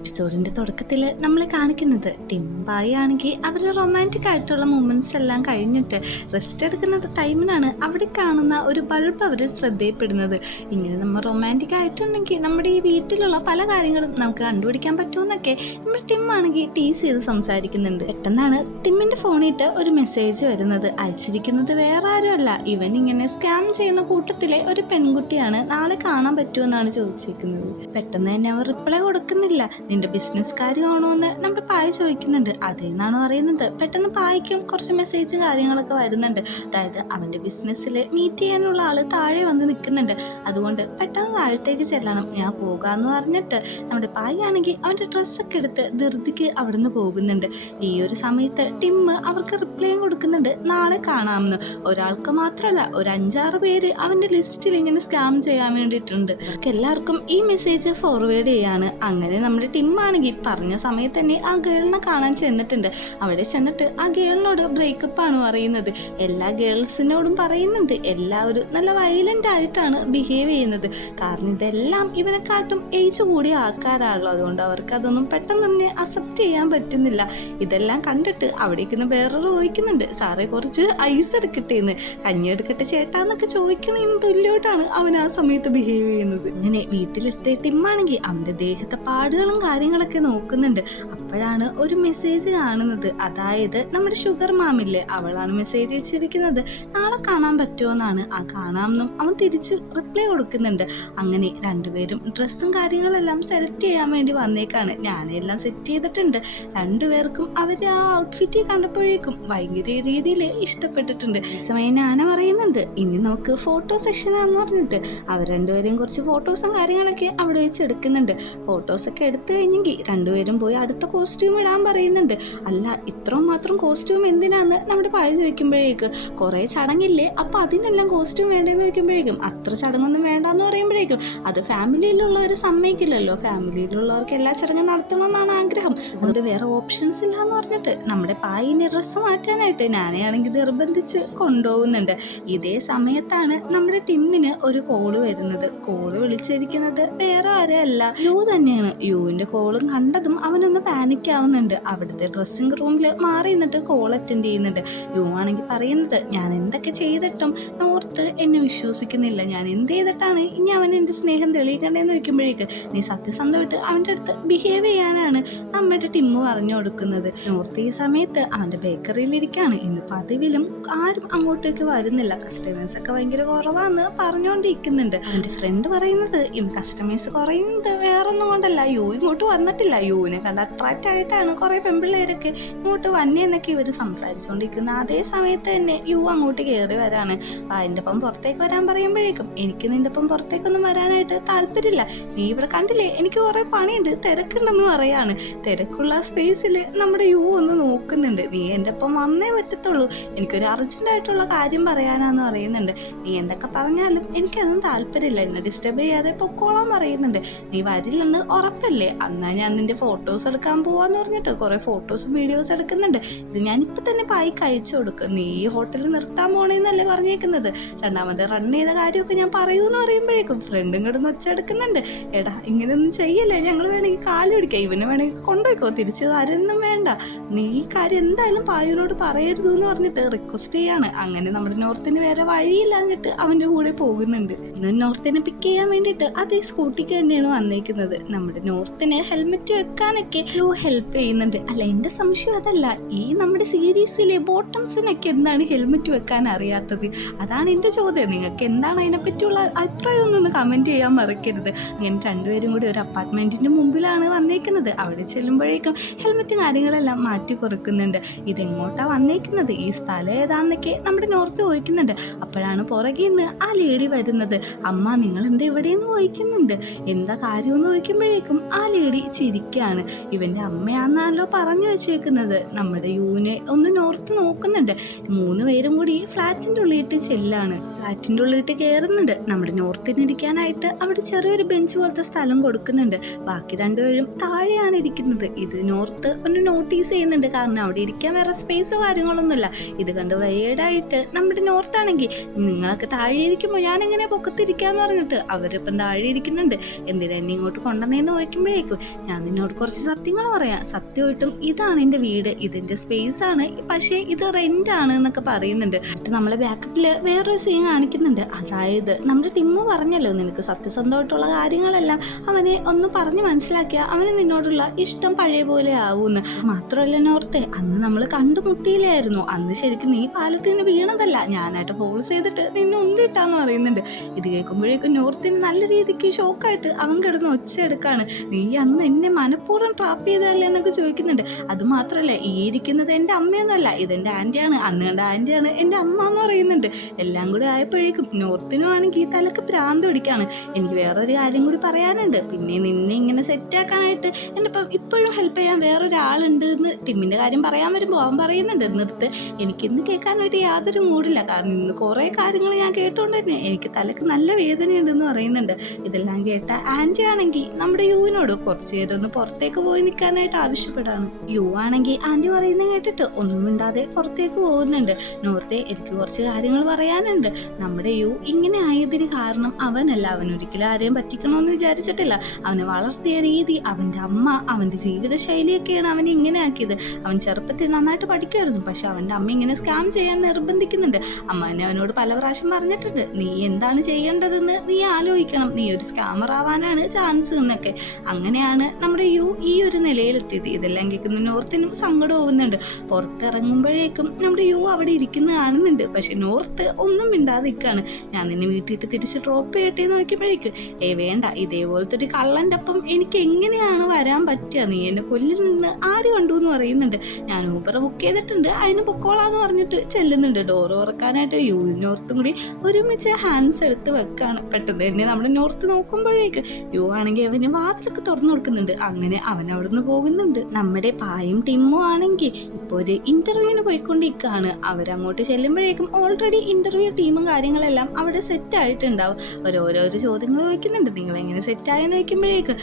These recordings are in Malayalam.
എപ്പിസോഡിന്റെ തുടക്കത്തിൽ നമ്മൾ കാണിക്കുന്നത് ടിമ്മും ബായി ആണെങ്കിൽ അവരുടെ റൊമാൻറ്റിക് ആയിട്ടുള്ള മൂമെന്റ്സ് എല്ലാം കഴിഞ്ഞിട്ട് റെസ്റ്റ് എടുക്കുന്ന ടൈമിനാണ് അവിടെ കാണുന്ന ഒരു ബൾബ് അവർ ശ്രദ്ധയപ്പെടുന്നത്. ഇങ്ങനെ നമ്മൾ റൊമാൻറ്റിക് ആയിട്ടുണ്ടെങ്കിൽ നമ്മുടെ ഈ വീട്ടിലുള്ള പല കാര്യങ്ങളും നമുക്ക് കണ്ടുപിടിക്കാൻ പറ്റുമെന്നൊക്കെ നമ്മുടെ ടിം ആണെങ്കിൽ ടീസ് ചെയ്ത് സംസാരിക്കുന്നുണ്ട്. പെട്ടെന്നാണ് ടിമ്മിന്റെ ഫോണിട്ട് ഒരു മെസ്സേജ് വരുന്നത്. അയച്ചിരിക്കുന്നത് വേറെ ആരുമല്ല, ഇവൻ ഇങ്ങനെ സ്കാം ചെയ്യുന്ന കൂട്ടത്തിലെ ഒരു പെൺകുട്ടിയാണ്. നാളെ കാണാൻ പറ്റുമെന്നാണ് ചോദിച്ചിരിക്കുന്നത്. പെട്ടെന്ന് തന്നെ അവർ റിപ്ലൈ കൊടുക്കുന്നില്ല. നിന്റെ ബിസിനസ് കാര്യമാണോ എന്ന് നമ്മുടെ പായ ചോദിക്കുന്നുണ്ട്. അതേന്നാണ് പറയുന്നത്. പെട്ടെന്ന് പായ്ക്കും കുറച്ച് മെസ്സേജ് കാര്യങ്ങളൊക്കെ വരുന്നുണ്ട്. അതായത് അവന്റെ ബിസിനസ്സിൽ മീറ്റ് ചെയ്യാനുള്ള ആള് താഴെ വന്ന് നിൽക്കുന്നുണ്ട്, അതുകൊണ്ട് പെട്ടെന്ന് താഴത്തേക്ക് ചെല്ലണം, ഞാൻ പോകാന്ന് പറഞ്ഞിട്ട് നമ്മുടെ പായ ആണെങ്കിൽ അവന്റെ ഡ്രസ്സൊക്കെ എടുത്ത് ധൃതിക്ക് അവിടുന്ന് പോകുന്നുണ്ട്. ഈ ഒരു സമയത്ത് ടിം അവർക്ക് റിപ്ലൈയും കൊടുക്കുന്നുണ്ട്, നാളെ കാണാമെന്ന്. ഒരാൾക്ക് മാത്രമല്ല, ഒരു 5-6 പേര് അവന്റെ ലിസ്റ്റിൽ ഇങ്ങനെ സ്കാം ചെയ്യാൻ വേണ്ടിയിട്ടുണ്ട്. അവർക്ക് എല്ലാവർക്കും ഈ മെസ്സേജ് ഫോർവേഡ് ചെയ്യാണ്. അങ്ങനെ നമ്മുടെ ടിം ആണെങ്കിൽ പറഞ്ഞ സമയത്ത് തന്നെ ആ ഗേളിനെ കാണാൻ ചെന്നിട്ടുണ്ട്. അവിടെ ചെന്നിട്ട് ആ ഗേളിനോട് ബ്രേക്കപ്പ് ആണ് പറയുന്നത്. എല്ലാ ഗേൾസിനോടും പറയുന്നുണ്ട് എല്ലാവരും നല്ല വയലന്റ് ആയിട്ടാണ് ബിഹേവ് ചെയ്യുന്നത്. കാരണം ഇതെല്ലാം ഇവനെക്കാട്ടും ഏജ് കൂടിയ ആൾക്കാരാണല്ലോ, അതുകൊണ്ട് അവർക്ക് അതൊന്നും പെട്ടെന്ന് തന്നെ അക്സെപ്റ്റ് ചെയ്യാൻ പറ്റുന്നില്ല. ഇതെല്ലാം കണ്ടിട്ട് അവിടേക്ക് വേറൊരു ചോദിക്കുന്നുണ്ട്, സാറേ കുറച്ച് ഐസ് എടുക്കട്ടെ എന്ന്. കഞ്ഞി എടുക്കട്ടെ ചേട്ടാന്നൊക്കെ ചോദിക്കണതിന് തുല്യമായിട്ടാണ് അവൻ ആ സമയത്ത് ബിഹേവ് ചെയ്യുന്നത്. ഇങ്ങനെ വീട്ടിലെത്തിയ ടിമ്മാണെങ്കിൽ അവന്റെ ദേഹത്തെ പാടുകളും കാര്യങ്ങളൊക്കെ നോക്കുന്നുണ്ട്. അപ്പോഴാണ് ഒരു മെസ്സേജ് കാണുന്നത്. അതായത് നമ്മുടെ ഷുഗർ മാമില്ലേ, അവളാണ് മെസ്സേജ് അയച്ചിരിക്കുന്നത്. നാളെ കാണാൻ പറ്റുമോന്നാണ്. ആ കാണാമെന്നും അവൻ തിരിച്ച് റിപ്ലൈ കൊടുക്കുന്നുണ്ട്. അങ്ങനെ രണ്ടുപേരും ഡ്രസ്സും കാര്യങ്ങളെല്ലാം സെലക്ട് ചെയ്യാൻ വേണ്ടി വന്നേക്കാണ്. ഞാനെല്ലാം സെറ്റ് ചെയ്തിട്ടുണ്ട്. രണ്ടുപേർക്കും അവർ ആ ഔട്ട്ഫിറ്റ് കണ്ടപ്പോഴേക്കും ഭയങ്കര രീതിയിൽ ഇഷ്ടപ്പെട്ടിട്ടുണ്ട്. ഈ സമയം ഞാന പറയുന്നുണ്ട്, ഇനി നമുക്ക് ഫോട്ടോ സെഷനാന്ന് പറഞ്ഞിട്ട് അവർ രണ്ടുപേരെയും കുറച്ച് ഫോട്ടോസും കാര്യങ്ങളൊക്കെ അവിടെ വെച്ച് എടുക്കുന്നുണ്ട്. ഫോട്ടോസൊക്കെ എടുത്തു കഴിഞ്ഞെങ്കിൽ രണ്ടുപേരും പോയി അടുത്ത കോസ്റ്റ്യൂം ഇടാൻ പറയുന്നുണ്ട്. അല്ല, ഇത്രയും മാത്രം കോസ്റ്റ്യൂം എന്തിനാന്ന് നമ്മുടെ പായ ചോദിക്കുമ്പോഴേക്ക് കുറേ ചടങ്ങില്ലേ, അപ്പം അതിനെല്ലാം കോസ്റ്റ്യൂം വേണ്ടതെന്ന് ചോദിക്കുമ്പോഴേക്കും അത്ര ചടങ്ങൊന്നും വേണ്ടെന്ന് പറയുമ്പോഴേക്കും അത് ഫാമിലിയിലുള്ളവർ സമ്മതിക്കില്ലല്ലോ. ഫാമിലിയിലുള്ളവർക്ക് എല്ലാ ചടങ്ങും നടത്തണമെന്നാണ് ആഗ്രഹം, അതുകൊണ്ട് വേറെ ഓപ്ഷൻസ് ഇല്ല എന്ന് പറഞ്ഞിട്ട് നമ്മുടെ പായിനെ ഡ്രസ്സ് മാറ്റാനായിട്ട് ഞാനെയാണെങ്കിൽ നിർബന്ധിച്ച് കൊണ്ടുപോകുന്നുണ്ട്. ഇതേ സമയത്താണ് നമ്മുടെ ടിമ്മിന് ഒരു കോള് വരുന്നത്. കോള് വിളിച്ചിരിക്കുന്നത് വേറെ ആരെയല്ല, യു തന്നെയാണ്. യുവിന്റെ കോളും കണ്ടതും അവനൊന്ന് പാനിക് ആവുന്നുണ്ട്. അവിടുത്തെ ഡ്രസ്സിംഗ് റൂമിൽ മാറി നിന്നിട്ട് കോൾ അറ്റൻഡ് ചെയ്യുന്നുണ്ട്. യു ആണെങ്കിൽ പറയുന്നത്, ഞാൻ എന്തൊക്കെ ചെയ്തിട്ടും നോർത്ത് എന്നെ വിശ്വസിക്കുന്നില്ല, ഞാൻ എന്ത് ചെയ്തിട്ടാണ് ഇനി അവൻ എൻ്റെ സ്നേഹം തെളിയിക്കണ്ടേന്ന് ചോദിക്കുമ്പോഴേക്ക് നീ സത്യസന്ധമായിട്ട് അവൻ്റെ അടുത്ത് ബിഹേവ് ചെയ്യാനാണ് നമ്മുടെ ടിമ്മ് പറഞ്ഞു കൊടുക്കുന്നത്. നോർത്ത് ഈ സമയത്ത് അവൻ്റെ ബേക്കറിയിലിരിക്കുകയാണ്. ഇന്ന് പതിവിലും ആരും അങ്ങോട്ടേക്ക് വരുന്നില്ല, കസ്റ്റമേഴ്സ് ഒക്കെ ഭയങ്കര കുറവാന്ന് പറഞ്ഞുകൊണ്ടിരിക്കുന്നുണ്ട്. എൻ്റെ ഫ്രണ്ട് പറയുന്നത് ഇന്ന് കസ്റ്റമേഴ്സ് കുറയുന്നത് വേറൊന്നും കൊണ്ടല്ല, യു ഇങ്ങോട്ട് വന്നിട്ടില്ല, യുവിനെ കണ്ട് അട്രാക്റ്റ് ആയിട്ടാണ് കുറെ പെൺപിള്ളേരൊക്കെ ഇങ്ങോട്ട് വന്നേന്നൊക്കെ ഇവർ സംസാരിച്ചുകൊണ്ടിരിക്കുന്നത്. അതേ സമയത്ത് തന്നെ യു അങ്ങോട്ട് കയറി വരാണ്. അതിൻ്റെ ഒപ്പം പുറത്തേക്ക് വരാൻ പറയുമ്പോഴേക്കും എനിക്ക് നിന്റെ ഒപ്പം പുറത്തേക്കൊന്നും വരാനായിട്ട് താല്പര്യമില്ല, നീ ഇവിടെ കണ്ടില്ലേ എനിക്ക് കുറെ പണിയുണ്ട്, തിരക്കുണ്ടെന്ന് പറയാണ്. തിരക്കുള്ള സ്പേസിൽ നമ്മുടെ യു ഒന്ന് നോക്കുന്നുണ്ട്. നീ എൻ്റെ ഒപ്പം വന്നേ പറ്റത്തുള്ളൂ, എനിക്കൊരു അർജന്റായിട്ടുള്ള കാര്യം പറയാനാന്ന് പറയുന്നുണ്ട്. നീ എന്തൊക്കെ പറഞ്ഞാലും എനിക്കതൊന്നും താല്പര്യമില്ല, എന്നെ ഡിസ്റ്റർബ് ചെയ്യാതെ പൊക്കോളാൻ പറയുന്നുണ്ട്. നീ വരില്ലെന്ന് ഉറപ്പല്ലേ, എന്നാ ഞാൻ നിന്റെ ഫോട്ടോസ് എടുക്കാൻ പോവാന്ന് പറഞ്ഞിട്ട് കുറെ ഫോട്ടോസും വീഡിയോസ് എടുക്കുന്നുണ്ട്. ഇത് ഞാനിപ്പോൾ തന്നെ പായ്ക്ക് അയച്ചു കൊടുക്കും. നീ ഈ ഹോട്ടലിൽ നിർത്താൻ പോണേന്നല്ലേ പറഞ്ഞേക്കുന്നത്, രണ്ടാമത് റൺ ചെയ്ത കാര്യമൊക്കെ ഞാൻ പറയൂന്ന് പറയുമ്പോഴേക്കും ഫ്രണ്ടും കിടന്ന് ഒച്ചെടുക്കുന്നുണ്ട്. എടാ ഇങ്ങനെയൊന്നും ചെയ്യല്ലേ, ഞങ്ങൾ വേണമെങ്കിൽ കാല് പിടിക്കാം, ഇവനെ വേണമെങ്കിൽ കൊണ്ടുപോയിക്കോ, തിരിച്ച് തരൊന്നും വേണ്ട, നീ ഈ കാര്യം എന്തായാലും പായുനോട് പറയരുത് എന്ന് പറഞ്ഞിട്ട് റിക്വസ്റ്റ് ചെയ്യാണ്. അങ്ങനെ നമ്മുടെ നോർത്തിന് വേറെ വഴിയില്ലാഞ്ഞിട്ട് അവൻ്റെ കൂടെ പോകുന്നുണ്ട്. ഇന്ന് നോർത്തിനെ പിക്ക് ചെയ്യാൻ വേണ്ടിയിട്ട് അതേ സ്കൂട്ടിക്ക് തന്നെയാണ് വന്നേക്കുന്നത്. നമ്മുടെ നോർത്തിന് ഹെൽമെറ്റ് വെക്കാനൊക്കെ യു ഹെൽപ്പ് ചെയ്യുന്നുണ്ട്. അല്ല, എൻ്റെ സംശയം അതല്ല, ഈ നമ്മുടെ സീരീസിലെ ബോട്ടംസിനൊക്കെ എന്താണ് ഹെൽമെറ്റ് വെക്കാൻ അറിയാത്തത്, അതാണ് എൻ്റെ ചോദ്യം. നിങ്ങൾക്ക് എന്താണ് അതിനെപ്പറ്റിയുള്ള അഭിപ്രായം ഒന്നൊന്ന് കമൻറ്റ് ചെയ്യാൻ മറക്കരുത്. അങ്ങനെ രണ്ടുപേരും കൂടി ഒരു അപ്പാർട്ട്മെൻറ്റിൻ്റെ മുമ്പിലാണ് വന്നേക്കുന്നത്. അവിടെ ചെല്ലുമ്പോഴേക്കും ഹെൽമെറ്റ് കാര്യങ്ങളെല്ലാം മാറ്റി കൊടുക്കുന്നുണ്ട്. ഇതെങ്ങോട്ടാണ് വന്നേക്കുന്നത്, ഈ സ്ഥലം ഏതാണെന്നൊക്കെ നമ്മുടെ നോർത്ത് ചോദിക്കുന്നുണ്ട്. അപ്പോഴാണ് പുറകിൽ നിന്ന് ആ ലേഡി വരുന്നത്. അമ്മ നിങ്ങൾ എന്താ ഇവിടെയെന്ന് ചോദിക്കുന്നുണ്ട്. എന്താ കാര്യമെന്ന് ചോദിക്കുമ്പോഴേക്കും ആ ലേഡി ചിരിക്കുകയാണ്. ഇവൻ്റെ അമ്മയാണെന്നാണല്ലോ പറഞ്ഞു വെച്ചേക്കുന്നത്. നമ്മുടെ യുവിനെ ഒന്ന് നോർത്ത് നോക്കുന്നുണ്ട്. 3 പേരും കൂടി ഫ്ലാറ്റിൻ്റെ ഉള്ളിട്ട് ചെല്ലാണ്. ഫ്ലാറ്റിൻ്റെ ഉള്ളിട്ട് കയറുന്നുണ്ട്. നമ്മുടെ നോർത്തിനിരിക്കാനായിട്ട് അവിടെ ചെറിയൊരു ബെഞ്ച് പോലത്തെ സ്ഥലം കൊടുക്കുന്നുണ്ട്. ബാക്കി രണ്ടുപേരും താഴെയാണ് ഇരിക്കുന്നത്. ഇത് നോർത്ത് ഒന്ന് നോട്ടീസ് ചെയ്യുന്നുണ്ട്, കാരണം അവിടെ ഇരിക്കാൻ വേറെ സ്പേസോ കാര്യങ്ങളൊന്നുമില്ല. ഇത് കണ്ട് വയേഡായിട്ട് നമ്മുടെ നോർത്താണെങ്കിൽ നിങ്ങളൊക്കെ താഴെ ഇരിക്കുമ്പോൾ ഞാനെങ്ങനെ പൊക്കത്തിരിക്കാന്ന് പറഞ്ഞിട്ട് അവരിപ്പം താഴെ ഇരിക്കുന്നുണ്ട്. എന്തിനാ എന്നെ ഇങ്ങോട്ട് കൊണ്ടുവന്നേന്ന് ചോദിക്കുമ്പോഴേക്കും പറയുമ്പോഴേക്കും ഞാൻ നിന്നോട് കുറച്ച് സത്യങ്ങൾ പറയാം, സത്യമായിട്ടും ഇതാണ് എൻ്റെ വീട്, ഇതിൻ്റെ സ്പേസ് ആണ്, പക്ഷേ ഇത് റെൻ്റ് ആണ് എന്നൊക്കെ പറയുന്നുണ്ട്. എന്നിട്ട് നമ്മളെ ബാക്കപ്പിൽ വേറൊരു സീൻ കാണിക്കുന്നുണ്ട്. അതായത് നമ്മുടെ ടിമ്മു പറഞ്ഞല്ലോ നിനക്ക് സത്യസന്ധമായിട്ടുള്ള കാര്യങ്ങളെല്ലാം അവനെ ഒന്ന് പറഞ്ഞ് മനസ്സിലാക്കിയാൽ അവന് നിന്നോടുള്ള ഇഷ്ടം പഴയ പോലെ ആവൂന്ന്. മാത്രമല്ല നോർത്തെ, അന്ന് നമ്മൾ കണ്ടുമുട്ടിയില്ലായിരുന്നു, അന്ന് ശരിക്കും നീ പാലത്തിൽ നിന്ന് വീണതല്ല, ഞാനായിട്ട് ഫോഴ്സ് ചെയ്തിട്ട് നിന്നെ ഒന്നിട്ടാന്ന് പറയുന്നുണ്ട്. ഇത് കേൾക്കുമ്പോഴേക്കും നോർത്തിന് നല്ല രീതിക്ക് ഷോക്കായിട്ട് അവൻ കിടന്ന് ഒച്ച എടുക്കാണ്. നീ അന്ന് എന്നെ മനഃപൂർവ്വം ട്രാപ്പ് ചെയ്തല്ലേ എന്നൊക്കെ ചോദിക്കുന്നുണ്ട്. അതുമാത്രമല്ല ഈ ഇരിക്കുന്നത് എൻ്റെ അമ്മയൊന്നുമല്ല, ഇതെൻ്റെ ആൻറ്റിയാണ്, അന്ന് കണ്ട ആൻറ്റിയാണ് എൻ്റെ അമ്മ എന്ന് പറയുന്നുണ്ട്. എല്ലാം കൂടി ആയപ്പോഴേക്കും നോർത്തിനും ആണെങ്കിൽ ഈ തലക്ക് ഭ്രാന്ത് പിടിക്കാണ്. എനിക്ക് വേറൊരു കാര്യം കൂടി പറയാനുണ്ട്, പിന്നെ നിന്നെ ഇങ്ങനെ സെറ്റാക്കാനായിട്ട് എൻ്റെ ഇപ്പം ഇപ്പോഴും ഹെൽപ്പ് ചെയ്യാൻ വേറൊരാളുണ്ട് എന്ന് ടിമ്മിൻ്റെ കാര്യം പറയാൻ വരുമ്പോൾ അവൻ പറയുന്നുണ്ട്. നിർത്ത്, എനിക്കിന്ന് കേൾക്കാനായിട്ട് യാതൊരു മൂടില്ല, കാരണം ഇന്ന് കുറേ കാര്യങ്ങൾ ഞാൻ കേട്ടുകൊണ്ട് തന്നെ എനിക്ക് തലക്ക് നല്ല വേദനയുണ്ടെന്ന് പറയുന്നുണ്ട്. ഇതെല്ലാം കേട്ട ആൻറ്റി ആണെങ്കിൽ നമ്മുടെ യുവിനോട് കുറച്ചു നേരം ഒന്ന് പുറത്തേക്ക് പോയി നിൽക്കാനായിട്ട് ആവശ്യപ്പെടാണ്. യു ആണെങ്കിൽ ആൻറ്റി പറയുന്നത് കേട്ടിട്ട് ഒന്നും മിണ്ടാതെ പുറത്തേക്ക് പോകുന്നുണ്ട്. നോർത്തെ, എനിക്ക് കുറച്ച് കാര്യങ്ങൾ പറയാനുണ്ട്. നമ്മുടെ യു ഇങ്ങനെ ആയതിന് കാരണം അവനല്ല, അവനൊരിക്കലും ആരെയും പറ്റിക്കണമെന്ന് വിചാരിച്ചിട്ടില്ല. അവനെ വളർത്തിയ രീതി, അവൻ്റെ അമ്മ, അവൻ്റെ ജീവിത ശൈലിയൊക്കെയാണ് അവനെ ഇങ്ങനെ ആക്കിയത്. അവൻ ചെറുപ്പത്തിൽ നന്നായിട്ട് പഠിക്കുമായിരുന്നു, പക്ഷെ അവൻ്റെ അമ്മ ഇങ്ങനെ സ്കാം ചെയ്യാൻ നിർബന്ധിക്കുന്നുണ്ട്. അമ്മ തന്നെ അവനോട് പല പ്രാവശ്യം പറഞ്ഞിട്ടുണ്ട്, നീ എന്താണ് ചെയ്യേണ്ടതെന്ന് നീ ആലോചിക്കണം, നീ ഒരു സ്കാമർ ആവാനാണ് ചാൻസ് എന്നൊക്കെ. അങ്ങനെയാണ് നമ്മുടെ യു ഈ ഒരു നിലയിലെത്തിയത്. ഇതെല്ലാം കേൾക്കുന്ന നോർത്തിനും സങ്കടം ആവുന്നുണ്ട്. പുറത്തിറങ്ങുമ്പോഴേക്കും നമ്മുടെ യു അവിടെ ഇരിക്കുന്ന കാണുന്നുണ്ട്, പക്ഷെ നോർത്ത് ഒന്നും മിണ്ടാതെ നിൽക്കാണ്. ഞാൻ നിന്നെ വീട്ടിട്ട് തിരിച്ച് ഡ്രോപ്പ് ചെയ്യട്ടെ എന്ന് നോക്കിയപ്പോഴേക്കും വേണ്ട, ഇതേപോലത്തെ ഒരു കള്ളൻ്റെ ഒപ്പം എനിക്ക് എങ്ങനെയാണ് വരാൻ പറ്റുക, നീ എന്നെ കൊല്ലിൽ നിന്ന് ആര് കണ്ടു എന്ന് പറയുന്നുണ്ട്. ഞാൻ ഊബർ ബുക്ക് ചെയ്തിട്ടുണ്ട്, അതിന് പൊക്കോളാന്ന് പറഞ്ഞിട്ട് ചെല്ലുന്നുണ്ട്. ഡോർ തുറക്കാനായിട്ട് യു നോർത്തും കൂടി ഒരുമിച്ച് ഹാൻഡ്സ് എടുത്ത് വെക്കാണ്. പെട്ടെന്ന് തന്നെ നമ്മുടെ നോർത്ത് നോക്കുമ്പോഴേക്ക് യു ആണെങ്കിൽ അവന് വാതിലൊക്കെ തുറന്നു കൊടുക്കുന്നുണ്ട്. അങ്ങനെ അവൻ അവിടുന്ന് പോകുന്നുണ്ട്. നമ്മുടെ പായും ടിമ്മും ആണെങ്കിൽ ഇപ്പോൾ ഒരു ഇന്റർവ്യൂവിന് പോയിക്കൊണ്ടിരിക്കുകയാണ്. അവരങ്ങോട്ട് ചെല്ലുമ്പോഴേക്കും ഓൾറെഡി ഇന്റർവ്യൂ ടീമും കാര്യങ്ങളെല്ലാം അവിടെ സെറ്റ് ആയിട്ടുണ്ടാവും. ഓരോരോ ചോദ്യങ്ങൾ ചോദിക്കുന്നുണ്ട്, നിങ്ങളെങ്ങനെ സെറ്റായെന്ന് ചോദിക്കുമ്പോഴേക്ക്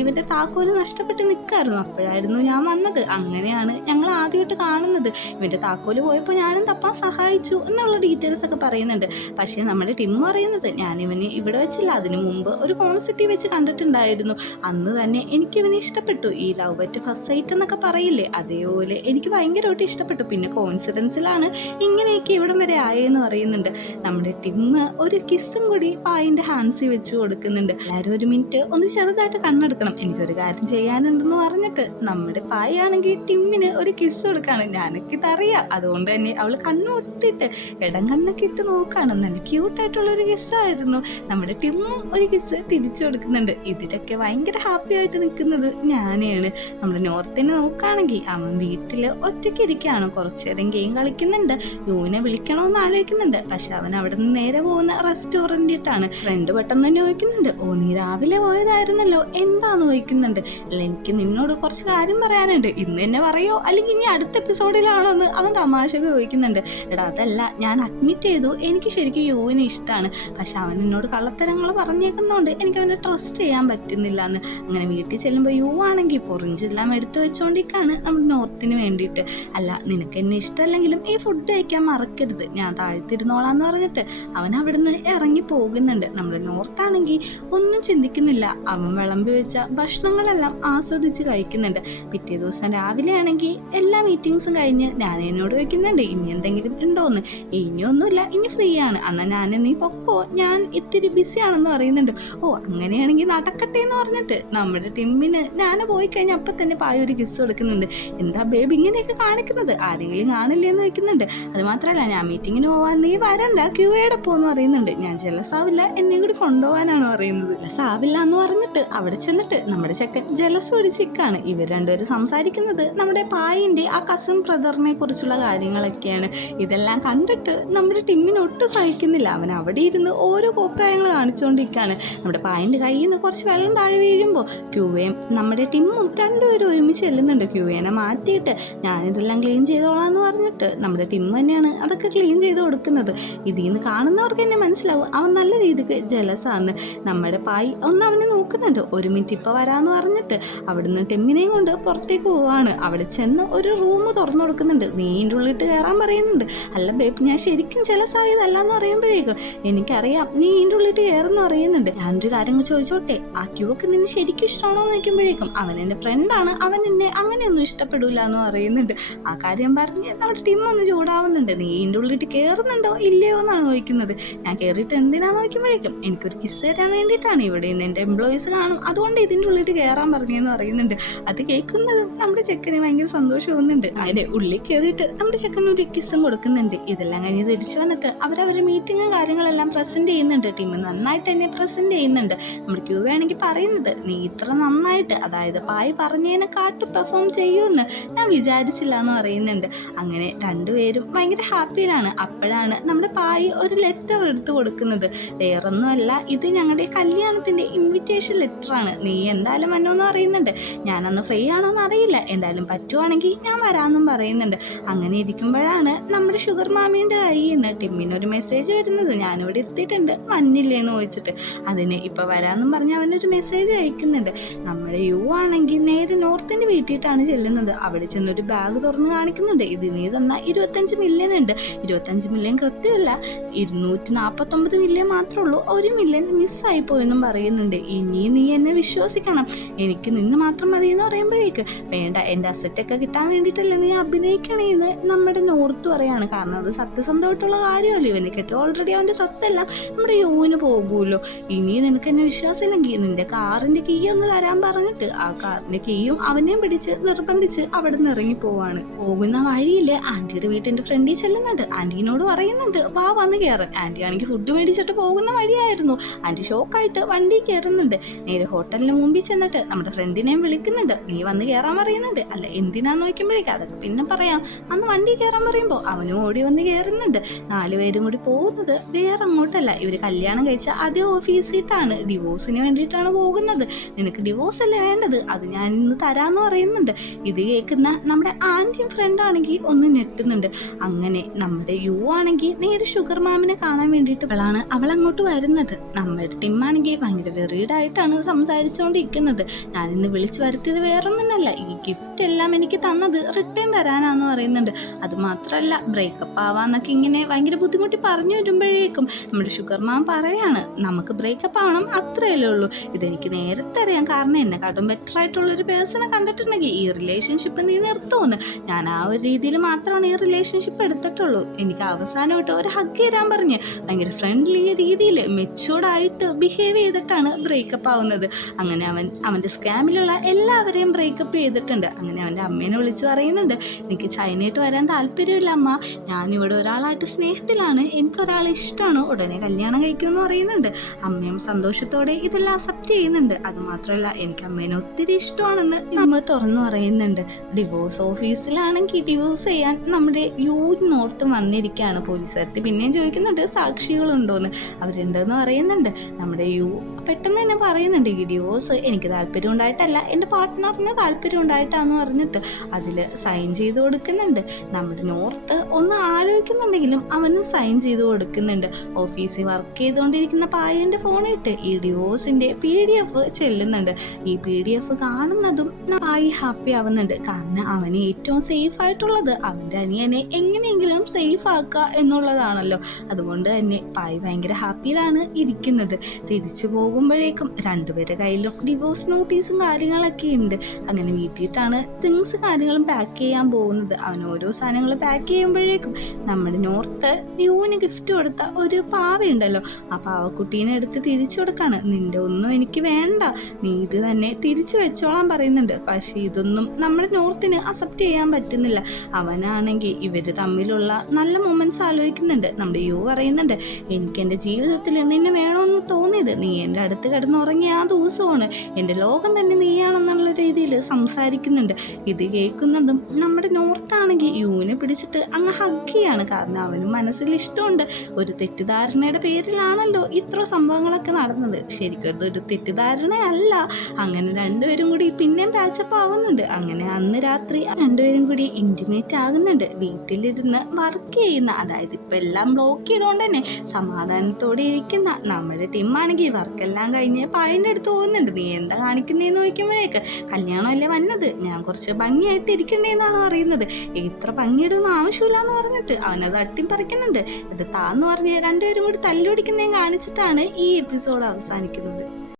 ഇവന്റെ താക്കോല് നഷ്ടപ്പെട്ട് നിൽക്കായിരുന്നു, അപ്പോഴായിരുന്നു ഞാൻ വന്നത്, അങ്ങനെയാണ് ഞങ്ങൾ ആദ്യമായിട്ട് കാണുന്നത്, ഇവന്റെ താക്കോല് പോയപ്പോൾ ഞാനും തപ്പാൻ സഹായിച്ചു എന്നുള്ള ഡീറ്റെയിൽസ് ഒക്കെ പറയുന്നുണ്ട്. പക്ഷേ നമ്മുടെ ടിം പറയുന്നത്, ഞാൻ ഇവന് ഇവിടെ വെച്ചില്ല, അതിനു മുമ്പ് ഒരു കോൺസിറ്റി വെച്ച് കണ്ടിട്ടുണ്ടായിരുന്നു, അന്ന് തന്നെ എനിക്ക് ഇവനെ ഇഷ്ടപ്പെട്ടു. ഈ ലവ് അറ്റ് ഫസ്റ്റ് സൈറ്റ് എന്നൊക്കെ പറയില്ലേ, അതേപോലെ എനിക്ക് ഭയങ്കരമായിട്ട് ഇഷ്ടപ്പെട്ടു. പിന്നെ കോൺസിഡൻസിലാണ് ഇങ്ങനെയൊക്കെ ഇവിടം വരെ ആയെന്ന് പറയുന്നുണ്ട്. നമ്മുടെ ടിം ഒരു കിസ്സും കൂടി പായിന്റെ ഹാൻഡ്സിൽ വെച്ച് കൊടുക്കുന്നുണ്ട്. എല്ലാവരും ഒരു മിനിറ്റ് ഒന്ന് ചെറുതായിട്ട് കണ്ണെടുക്കണം, എനിക്കൊരു കാര്യം ചെയ്യാനുണ്ടെന്ന് പറഞ്ഞിട്ട് നമ്മുടെ പായാണെങ്കിൽ ടിമ്മിന് ഒരു കിസ് കൊടുക്കാണ്. ഞാനൊക്കെ ഇതറിയാം, അതുകൊണ്ട് തന്നെ അവൾ കണ്ണൊട്ടിട്ട് ഇടം കണ്ണൊക്കെ ഇട്ട് നോക്കാണ്. നല്ല ക്യൂട്ടായിട്ടുള്ളൊരു കിസ്സായിരുന്നു. നമ്മുടെ ടിമ്മും ഒരു കിസ് തിരിച്ചു കൊടുക്കുന്നുണ്ട്. ഇതിലൊക്കെ ഭയങ്കര ഹാപ്പി ആയിട്ട് നിൽക്കുന്നത് ഞാനെയാണ്. നമ്മുടെ നോർത്തിനെ നോക്കുകയാണെങ്കിൽ അവൻ വീട്ടിൽ ഒറ്റയ്ക്ക് ഇരിക്കുകയാണ്, കുറച്ചു നേരം ഗെയിം കളിക്കുന്നുണ്ട്. യുവിനെ വിളിക്കണമെന്ന് ആലോചിക്കുന്നുണ്ട്, പക്ഷെ അവൻ അവിടെ നിന്ന് നേരെ പോകുന്ന റെസ്റ്റോറൻറ്റിട്ടാണ്. ഫ്രണ്ട് പെട്ടെന്ന് തന്നെ ചോദിക്കുന്നുണ്ട്, ഓ നീ രാവിലെ പോയതായിരുന്നല്ലോ, എന്താന്ന് ചോദിക്കുന്നുണ്ട്. അല്ല, എനിക്ക് നിന്നോട് കുറച്ച് കാര്യം പറയാനുണ്ട്, ഇന്ന് തന്നെ പറയോ അല്ലെങ്കിൽ ഇനി അടുത്ത എപ്പിസോഡിലാണോ എന്ന് അവൻ തമാശക്ക് ചോദിക്കുന്നുണ്ട്. എടാ അതല്ല, ഞാൻ അഡ്മിറ്റ് ചെയ്തു, എനിക്ക് ശരിക്കും യുവിനെ ഇഷ്ടമാണ്, പക്ഷെ അവൻ എന്നോട് കള്ളത്തരങ്ങൾ പറഞ്ഞേക്കുന്നതുകൊണ്ട് എനിക്ക് അവനെ ട്രസ്റ്റ് ചെയ്യാൻ പറ്റുന്നില്ല എന്ന്. അങ്ങനെ വീട്ടിൽ ചെല്ലുമ്പോൾ യു ആണെങ്കിൽ പൊറിഞ്ചെല്ലാം എടുത്തു വെച്ചോണ്ടിരിക്കാണ് നമ്മുടെ നോർത്തിന് വേണ്ടിയിട്ട്. അല്ല, നിനക്ക് എന്നെ ഇഷ്ടമല്ലെങ്കിലും ഈ ഫുഡ് കഴിക്കാൻ മറക്കരുത്, ഞാൻ താഴ്ത്തിരുന്നോളാന്ന് പറഞ്ഞിട്ട് അവൻ അവിടുന്ന് ഇറങ്ങി പോകുന്നുണ്ട്. നമ്മുടെ നോർത്താണെങ്കിൽ ഒന്നും ചിന്തിക്കുന്നില്ല, അവൻ വിളമ്പി വെച്ച ഭക്ഷണങ്ങളെല്ലാം ആസ്വദിച്ച് കഴിക്കുന്നുണ്ട്. പിറ്റേ ദിവസം രാവിലെ ആണെങ്കിൽ എല്ലാ മീറ്റിംഗ്സും കഴിഞ്ഞ് ഞാൻ എന്നോട് ചോദിക്കുന്നുണ്ട്, ഇനി എന്തെങ്കിലും ഉണ്ടോന്ന്. ഇനിയൊന്നുമില്ല, ഇനി ഫ്രീ ആണ്, എന്നാൽ നീ പൊക്കോ, ഞാൻ ഇത്തിരി ബിസി ആണെന്ന് പറയുന്നുണ്ട്. ഓ അങ്ങനെയാണെങ്കിൽ നടക്കട്ടെ എന്ന് പറഞ്ഞിട്ട് നമ്മുടെ ടിമ്മിന് ഞാൻ പോയി കഴിഞ്ഞാൽ അപ്പം തന്നെ പായ ഒരു കിസ് കൊടുക്കുന്നുണ്ട്. എന്താ ബേബി ഇങ്ങനെയൊക്കെ കാണിക്കുന്നത്, ആരെങ്കിലും കാണില്ലേ എന്ന് ചോദിക്കുന്നുണ്ട്. അത് മാത്രമല്ല, ഞാൻ മീറ്റിങ്ങിന് പോവാൻ നീ വരണ്ട, ക്യൂയുടെ പോന്ന് പറയുന്നുണ്ട്. ഞാൻ ജലസാവില്ല, എന്നെയും കൂടി കൊണ്ടുപോകാനാണ് പറയുന്നത്. ജലസാവില്ല എന്ന് പറഞ്ഞിട്ട് അവിടെ ചെന്നിട്ട് നമ്മുടെ ചെക്കൻ ജലസ് പിടിച്ചിരിക്കാണ്. ഇവർ രണ്ടുപേരും സംസാരിക്കുന്നത് നമ്മുടെ പായിൻ്റെ ആ കസിൻ ബ്രദറിനെ കുറിച്ചുള്ള കാര്യങ്ങളൊക്കെയാണ്. ഇതെല്ലാം കണ്ടിട്ട് നമ്മുടെ ടിമ്മിന് ഒട്ടും സഹിക്കുന്നില്ല. അവൻ അവിടെ ഇരുന്ന് ഓരോ കോപ്രായങ്ങൾ കാണിച്ചുകൊണ്ടിരിക്കുകയാണ്. നമ്മുടെ പായിൻ്റെ കയ്യിൽ നിന്ന് കുറച്ച് വെള്ളം താഴെ വീഴുമ്പോൾ ക്യൂവയും നമ്മുടെ ടിമ്മും രണ്ടുപേരും ഒരുമിച്ച് ചെല്ലുന്നുണ്ട്. ക്യൂവേനെ മാറ്റിയിട്ട് ഞാനിതെല്ലാം ക്ലീൻ ചെയ്തോളാം എന്ന് പറഞ്ഞിട്ട് നമ്മുടെ ടിം തന്നെയാണ് അതൊക്കെ ക്ലീൻ ചെയ്ത് കൊടുക്കുന്നത്. ഇതിൽ നിന്ന് കാണുന്നവർക്ക് തന്നെ മനസ്സിലാവും അവൻ നല്ല രീതിക്ക് ജലസാന്ന്. നമ്മുടെ പായി ഒന്ന് അവനെ നോക്കുന്നുണ്ട്. ഒരു മിനിറ്റ് ഇപ്പോൾ വരാമെന്ന് പറഞ്ഞിട്ട് അവിടുന്ന് ടിമ്മിനെയും കൊണ്ട് പുറത്തേക്ക് പോവാണ്. അവിടെ ചെന്ന് ഒരു റൂം തുറന്നു കൊടുക്കുന്നുണ്ട്. നീ ഇതിൻ്റെ ഉള്ളിട്ട് കയറാൻ പറയുന്നുണ്ട്. അല്ല ബേബ്, ഞാൻ ശരിക്കും ജലസായതല്ല എന്ന് പറയുമ്പോഴേക്കും എനിക്കറിയാം നീ ഇതിൻ്റെ ഉള്ളിട്ട് കയറുന്നു പറയുന്നുണ്ട്. ഞാനൊരു കാര്യം ചോദിച്ചോട്ടെ, ആ ക്യൂക്ക് നിന്നെ നിന്നെ ശരിക്കും ഇഷ്ടമാണോ എന്ന് ചോദിക്കുമ്പോഴേക്കും അവൻ എൻ്റെ ഫ്രണ്ടാണ്, അവൻ എന്നെ അങ്ങനെയൊന്നും ഇഷ്ടപ്പെടില്ല എന്ന് പറയുന്നുണ്ട്. ആ കാര്യം പറഞ്ഞ് നമ്മുടെ ടീം ഒന്ന് ചൂടാവുന്നുണ്ട്. നീ ഇതിൻ്റെ ഉള്ളിട്ട് കയറുന്നുണ്ടോ ഇല്ലയോ എന്നാണ് ചോദിക്കുന്നത്. ഞാൻ കയറിയിട്ട് എന്തിനാന്ന് നോക്കുമ്പോഴേക്കും എനിക്കൊരു കിസ് തരാൻ വേണ്ടിയിട്ടാണ്, ഇവിടെ നിന്ന് എൻ്റെ എംപ്ലോയീസ് കാണും, അതുകൊണ്ട് ഇതിൻ്റെ ഉള്ളിട്ട് കയറാൻ പറഞ്ഞെന്ന് പറയുന്നുണ്ട്. അത് കേൾക്കുന്നത് നമ്മുടെ ചെക്കന് ഭയങ്കര സന്തോഷമാവുന്നുണ്ട്. അങ്ങനെ ഉള്ളിൽ കയറിയിട്ട് നമ്മുടെ ചെക്കന് ഒരു കിസ്സും കൊടുക്കുന്നുണ്ട്. ഇതെല്ലാം കഴിഞ്ഞ് തിരിച്ചു വന്നിട്ട് അവരവരുടെ മീറ്റിങ്ങും കാര്യങ്ങളെല്ലാം പ്രസന്റ് ചെയ്യുന്നുണ്ട്. ടീം നന്നായിട്ട് തന്നെ പ്രസന്റ് ചെയ്യുന്നുണ്ട്. നമ്മുടെ ക്യൂ ആണെങ്കിൽ പറയുന്നത്, നീ ഇത്ര നന്നായിട്ട്, അതായത് പായ് പറഞ്ഞതിനെക്കാട്ടും പെർഫോം ചെയ്യുമെന്ന് ഞാൻ വിചാരിച്ചില്ല എന്ന് പറയുന്നുണ്ട്. അങ്ങനെ രണ്ടുപേരും ഭയങ്കര ഹാപ്പിയിലാണ്. അപ്പോഴാണ് നമ്മുടെ പായ് ഒരു ലെറ്റർ എടുത്തു കൊടുക്കുന്നത്. വേറൊന്നുമല്ല, ഇത് ഞങ്ങളുടെ കല്യാണത്തിന്റെ ഇൻവിറ്റേഷൻ ലെറ്ററാണ്, നീ എന്തായാലും വന്നോന്ന് പറയുന്നുണ്ട്. ഞാനന്ന് ഫ്രീ ആണോന്ന് അറിയില്ല, എന്തായാലും പറ്റുവാണെങ്കിൽ ഞാൻ വരാമെന്നും പറയുന്നുണ്ട്. അങ്ങനെ ഇരിക്കുമ്പോഴാണ് നമ്മുടെ ഷുഗർ മാമീൻ്റെ കയ്യിൽ നിന്ന് ടിമ്മിനൊരു മെസ്സേജ് വരുന്നത്. ഞാനിവിടെ എത്തിയിട്ടുണ്ട്, മഞ്ഞില്ലേന്ന് ചോദിച്ചിട്ട്. അതിന് ഇപ്പം വരാമെന്നും പറഞ്ഞ് അവനൊരു മെസ്സേജ് അയക്കുന്നുണ്ട്. നമ്മുടെ യു ആണെങ്കിൽ നേരെ നോർത്തിൻ്റെ വീട്ടിയിട്ടാണ് ചെല്ലുന്നത്. അവിടെ ചെന്നൊരു ബാഗ് തുറന്ന് കാണിക്കുന്നുണ്ട്. ഇത് നീ തന്ന 25 മില്യൺ ഉണ്ട്. 25 മില്യൺ കൃത്യമല്ല, 249 മില്യൺ മാത്രമേ ഉള്ളൂ, 1 മില്യൺ മിസ്സായി പോയെന്നും പറയുന്നുണ്ട്. ഇനി നീ എന്നെ വിശ്വസിക്കണം, എനിക്ക് നിന്ന് മാത്രം മതി എന്ന് പറയുമ്പോഴേക്ക്, വേണ്ട, എൻ്റെ അസറ്റൊക്കെ കിട്ടാൻ വേണ്ടിയിട്ടല്ലേ നീ അഭിനയിക്കണേന്ന് നമ്മുടെ നോർത്ത് പറയാണ്. കാരണം അത് സത്യസന്ധമായിട്ടുള്ള കാര്യമല്ലോ, ഇവനെ കെട്ടി ഓൾറെഡി അവൻ്റെ സ്വത്തെല്ലാം നമ്മുടെ യുവിന് പോകുമല്ലോ. ഇനി നിനക്ക് എന്നെ വിശ്വാസമില്ലെങ്കിൽ നിന്റെ കാറിൻ്റെ കീ ഒന്ന് തരാൻ പറഞ്ഞിട്ട് ആ കാറിൻ്റെ കീയും അവനെയും പിടിച്ച് നിർബന്ധിച്ച് അവിടെ നിന്ന് ഇറങ്ങി പോവാണ്. പോകുന്ന വഴിയിൽ ആൻറ്റിയുടെ വീട്ടിൻ്റെ ഫ്രണ്ടിൽ ചെല്ലുന്നുണ്ട്. ആൻറ്റീനോട് പറയുന്നുണ്ട്, വാ വന്ന് കയറാൻ. ആൻറ്റി ആണെങ്കിൽ ഫുഡ് മേടിച്ചിട്ട് പോകുന്ന വഴിയായിരുന്നു. ആൻറ്റി ഷോക്കായിട്ട് വണ്ടി കയറുന്നുണ്ട്. നേരെ ഹോട്ടലിന് മുമ്പിൽ ചെന്നിട്ട് നമ്മുടെ ഫ്രണ്ടിനെയും വിളിക്കുന്നുണ്ട്. നീ വന്ന് കയറാൻ പറയുന്നുണ്ട്. അല്ല എന്തിനാന്ന് നോക്കുമ്പോഴേക്കും അതൊക്കെ പിന്നെ പറയാം. അന്ന് വണ്ടി കയറാൻ പറയുമ്പോൾ അവനും ഓടി വന്ന് കയറുന്നുണ്ട്. 4 പേരും കൂടി പോകുന്നത് വേറെ അങ്ങോട്ടല്ല, ഇവർ കല്യാണം കഴിച്ച അതേ ഓഫീസിട്ടാണ്. ഡിവോഴ്സിന് വേണ്ടിയിട്ടാണ് പോകുന്നത്. നിനക്ക് ഡിവോഴ്സ് അല്ലേ വേണ്ടത്, അത് ഞാൻ ഇന്ന് തരാമെന്ന് പറയുന്നുണ്ട്. ഇത് കേൾക്കുന്ന നമ്മുടെ ആൻറ്റിയും ഫ്രണ്ടാണെങ്കിൽ ഒന്ന് ഞെട്ടുന്നുണ്ട്. അങ്ങനെ നമ്മുടെ യു ആണെങ്കിൽ നേരെ ഷുഗർ മാമിനെ കാണാൻ വേണ്ടിയിട്ട് അവൾ അങ്ങോട്ട് വരുന്നത്. നമ്മുടെ ടിമ്മാണെങ്കിൽ ഭയങ്കര വെറീഡായിട്ടാണ് സംസാരിച്ചുകൊണ്ടിരിക്കുന്നത്. ഞാനിന്ന് വിളിച്ചു വരുത്തിയത് വേറൊന്നുമല്ല, ഈ ഗിഫ്റ്റ് എല്ലാം എനിക്ക് തന്നത് റിട്ടേൺ തരാനാന്ന് പറയുന്നുണ്ട്. അത് മാത്രമല്ല, ബ്രേക്കപ്പ് ആവാന്നൊക്കെ ഇങ്ങനെ ഭയങ്കര ബുദ്ധിമുട്ടി പറഞ്ഞു വരുമ്പോഴേക്കും നമ്മുടെ ഷുഗർ മാം പറയാണ്, നമുക്ക് ബ്രേക്കപ്പ് ആവണം, അത്രയല്ലേ ഉള്ളൂ. ഇതെനിക്ക് നേരത്തെ അറിയാം, കാരണം എന്നെക്കാട്ടും ബെറ്റർ ആയിട്ടുള്ളൊരു പേഴ്സണെ കണ്ടിട്ടുണ്ടെങ്കിൽ ഈ റിലേഷൻഷിപ്പ് നീ നിർത്തുമെന്ന്. ഞാൻ ആ ഒരു രീതിയിൽ മാത്രമാണ് ഈ റിലേഷൻഷിപ്പ് എടുത്തിട്ടുള്ളൂ. എനിക്ക് അവസാനമായിട്ട് ഒരു ഹഗ് തരാൻ പറഞ്ഞ് ഭയങ്കര ഫ്രണ്ട്ലി രീതിയിൽ മെച്ചൂർഡായിട്ട് ബിഹേവ് ചെയ്തിട്ടാണ് ബ്രേക്കപ്പ് ആവുന്നത്. അങ്ങനെ അവൻ്റെ സ്കാമിലുള്ള എല്ലാവരെയും ബ്രേക്കപ്പ് ചെയ്തിട്ടുണ്ട്. അങ്ങനെ അവൻ്റെ അമ്മേനെ വിളിച്ച് പറയുന്നുണ്ട്, എനിക്ക് ചൈനയിട്ട് വരാൻ താല്പര്യമില്ല അമ്മ, ഞാനിവിടെ ഒരാളായിട്ട് സ്നേഹത്തിലാണ്, എനിക്കൊരാളെ ഇഷ്ടമാണ്, ഉടനെ കല്യാണം കഴിക്കുമെന്ന് പറയുന്നുണ്ട്. അമ്മയും സന്തോഷത്തോടെ ഇതെല്ലാം അക്സെപ്റ്റ് ചെയ്യുന്നുണ്ട്. അതുമാത്രമല്ല, എനിക്ക് അമ്മേനെ ഒത്തിരി ഇഷ്ടമാണെന്ന് നമ്മൾ തുറന്നു പറയുന്നുണ്ട്. ഡിവോഴ്സ് ഓഫീസിലാണെങ്കിൽ ഡിവോഴ്സ് ചെയ്യാൻ നമ്മുടെ യു നോർത്ത് വന്നിരിക്കുകയാണ്. പോലീസുകാരത്തി പിന്നെയും ചോദിക്കുന്നുണ്ട് സാക്ഷികളുണ്ടോയെന്ന്. അവരുണ്ടെന്ന് പറയുന്നുണ്ട്. നമ്മുടെ യു പെട്ടെന്ന് തന്നെ പറയുന്നുണ്ട്, ഈ ഡിവോഴ്സ് എനിക്ക് താല്പര്യം ഉണ്ടായിട്ടല്ല, എൻ്റെ പാർട്ട്ണറിന് താല്പര്യം ഉണ്ടായിട്ടാന്ന് പറഞ്ഞിട്ട് അതിൽ സൈൻ ചെയ്ത് കൊടുക്കുന്നുണ്ട്. നമ്മുടെ നോർത്ത് ഒന്ന് ആലോചിക്കുന്നുണ്ടെങ്കിലും അവന് സൈൻ ചെയ്ത് കൊടുക്കുന്നുണ്ട്. ഓഫീസിൽ വർക്ക് ചെയ്തുകൊണ്ടിരിക്കുന്ന പായൻ്റെ ഫോണിട്ട് ഈ ഡിവോഴ്സിൻ്റെ PDF ചെല്ലുന്നുണ്ട്. ഈ PDF കാണുന്നതും പായി ഹാപ്പി ആവുന്നുണ്ട്. കാരണം അവന് ഏറ്റവും സേഫ് ആയിട്ടുള്ളത് അവൻ്റെ അനിയനെ എങ്ങനെയെങ്കിലും സേഫ് ആക്കുക എന്നുള്ളതാണല്ലോ. അതുകൊണ്ട് തന്നെ പായ് ഭയങ്കര ഹാപ്പിയിലാണ് ഇരിക്കുന്നത്. തിരിച്ചു പോകുമ്പോഴേക്കും രണ്ടുപേരുടെ കയ്യിലും ഡിവോഴ്സ് നോട്ടീസും കാര്യങ്ങളൊക്കെ ഉണ്ട്. അങ്ങനെ വീട്ടിയിട്ടാണ് തിങ്സ് കാര്യങ്ങളും പാക്ക് ചെയ്യാൻ പോകുന്നത്. അവൻ ഓരോ സാധനങ്ങൾ പാക്ക് ചെയ്യുമ്പോഴേക്കും നമ്മുടെ നോർത്ത് യുവിന് ഗിഫ്റ്റ് കൊടുത്ത ഒരു പാവയുണ്ടല്ലോ, ആ പാവക്കുട്ടീനെ എടുത്ത് തിരിച്ചു കൊടുക്കാണ്. നിന്റെ ഒന്നും എനിക്ക് വേണ്ട, നീ ഇത് തന്നെ തിരിച്ചു വെച്ചോളാൻ പറയുന്നുണ്ട്. പക്ഷേ ഇതൊന്നും നമ്മുടെ നോർത്തിന് അക്സെപ്റ്റ് ചെയ്യാൻ പറ്റുന്നില്ല. അവനാണെങ്കിൽ ഇവർ തമ്മിലുള്ള നല്ല മൊമെന്റ്സ് ആലോചിക്കുന്നുണ്ട്. നമ്മുടെ യു പറയുന്നുണ്ട്, എനിക്ക് എൻ്റെ ജീവിതത്തിൽ നിന്നെ വേണമെന്ന് തോന്നിയത് നീ എൻ്റെ അടുത്ത് കിടന്നുറങ്ങിയ ആ ദിവസമാണ്, എൻ്റെ ലോകം തന്നെ നീയാണെന്നുള്ള രീതിയിൽ സംസാരിക്കുന്നുണ്ട്. ഇത് കേൾക്കുന്നതും നമ്മുടെ നോർത്താണെങ്കിൽ യുവിനെ പിടിച്ചിട്ട് അങ്ങ് ഹഗ് ചെയ്യാണ്. കാരണം അവന് മനസ്സിൽ ഇഷ്ടമുണ്ട്. ഒരു തെറ്റിദ്ധാരണയുടെ പേരിലാണല്ലോ ഇത്ര സംഭവങ്ങളൊക്കെ നടന്നത്. ശരിക്കും അതൊരു തെറ്റിദ്ധാരണയല്ല. അങ്ങനെ രണ്ടുപേരും കൂടി പിന്നെയും പാച്ചപ്പ് ആവുന്നുണ്ട്. അങ്ങനെ അന്ന് രാത്രി രണ്ടുപേരും കൂടി ഇൻറ്റിമേറ്റ് ആകുന്നുണ്ട്. വീട്ടിലിരുന്ന് വർക്ക് ചെയ്യുന്ന, അതായത് ഇപ്പം എല്ലാം ബ്ലോക്ക് ചെയ്തുകൊണ്ട് തന്നെ സമാധാനത്തോടെ ഇരിക്കുന്ന നമ്മുടെ ടീമാണെങ്കിൽ വർക്കെല്ലാം കഴിഞ്ഞ് പായൻ്റെ അടുത്ത് പോകുന്നുണ്ട്. നീ എന്താ കാണിക്കുന്നതെന്ന് ചോദിക്കുമ്പോഴേക്ക്, കല്യാണമല്ലേ വന്നത്, ഞാൻ കുറച്ച് ഭംഗിയായിട്ട് ഇരിക്കണ്ടേന്നാണ് പറയുന്നത്. ഇത്ര ഭംഗിയിടൊന്നും ആവശ്യമില്ല എന്ന് പറഞ്ഞിട്ട് അവനത് അട്ടിപ്പറിക്കുന്നുണ്ട്. ഇത് താന്ന് പറഞ്ഞ് രണ്ടുപേരും കൂടി തല്ലുപിടിക്കുന്നതും കാണിച്ചിട്ടാണ് ഈ എപ്പിസോഡ് അവസാനിക്കുന്നത്.